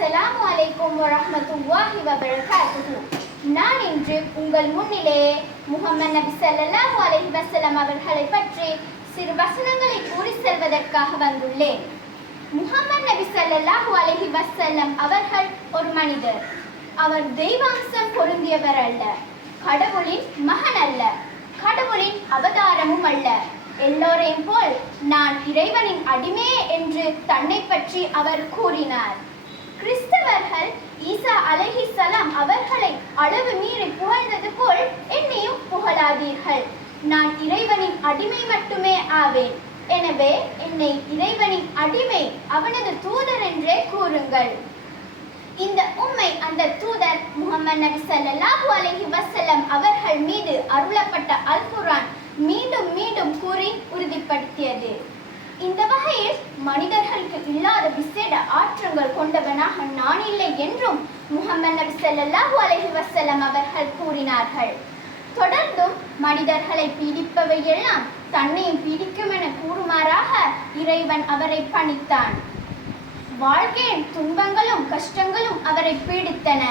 அஸ்ஸலாமு அலைக்கும் வரஹ்மத்துல்லாஹி வபரகாத்துஹு. நான் இன்று உங்கள் முன்னிலே முஹம்மது நபி ஸல்லல்லாஹு அலைஹி வஸல்லம் அவர்களை பற்றி சிறு வசனங்களை கூறி செல்வதற்காக வந்துள்ளேன். முஹம்மது நபி ஸல்லல்லாஹு அலைஹி வஸல்லம் அவர்கள் ஒரு மனிதர். அவர் தெய்வாம்சம் பொருந்தியவர் அல்ல, கடவுளின் மகன் அல்ல, கடவுளின் அவதாரமும் அல்ல. எல்லோரையும் போல் நான் இறைவனின் அடிமை என்று தன்னை பற்றி அவர் கூறினார். கிறிஸ்தவர்கள் ஈசா அலைஹிஸ்ஸலாம் அவர்களை அளவு மீறி புகழ்ந்தது போல் என்னையும் புகழாதீர்கள். நான் இறைவனின் அடிமை மட்டுமே ஆவேன். எனவே என்னை இறைவனின் அடிமை, அவனது தூதர் என்றே கூறுங்கள். இந்த உண்மை அந்த தூதர் முஹம்மது நபி ஸல்லல்லாஹு அலைஹி வஸல்லம் அவர்கள் மீது அருளப்பட்ட அல் குர்ஆன் மீண்டும் மீண்டும் கூறி உறுதிப்படுத்தியது. இந்த வகையில் மனிதர்களுக்கு இல்லாத விசேட ஆற்றங்கள் கொண்டவனாக நான் இல்லை என்றும் முஹம்மது நபி ஸல்லல்லாஹு அலைஹி வஸல்லம் அவர்கள் கூறினார்கள். தொடர்ந்தும் மனிதர்களை பீடிப்பவை எல்லாம் தன்னையும் பீடிக்கும் என கூறுமாறாக இறைவன் அவரை பணித்தான். வாழ்க்கையின் துன்பங்களும் கஷ்டங்களும் அவரை பீடித்தன.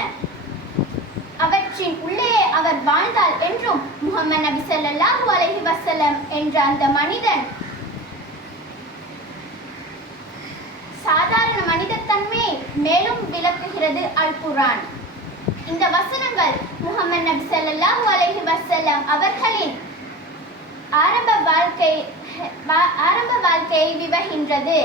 அவற்றின் உள்ளே அவர் வாழ்ந்தால் என்றும் முஹம்மது நபி ஸல்லல்லாஹு அலைஹி வஸல்லம் என்ற அந்த மனிதன் சாதாரண மனிதத்தன்மையை மேலும் விளக்குகிறது அல் குர்ஆன். இந்த வசனங்கள் முஹம்மது நபி ஸல்லல்லாஹு அலைஹி வஸல்லம் அவர்களின் ஆரம்ப வாழ்க்கையை விவரிக்கின்றது.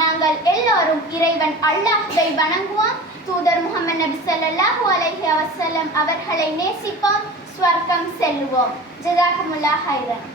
நாங்கள் எல்லோரும் இறைவன் அல்லாஹ்வை வணங்குவோம், தூதர் முஹம்மது நபி ஸல்லல்லாஹு அலைஹி வஸல்லம் அவர்களை நேசிப்போம், ஸ்வர்க்கம் செல்லுவோம். ஜஸாக்குமுல்லாஹ் ஹைரன்.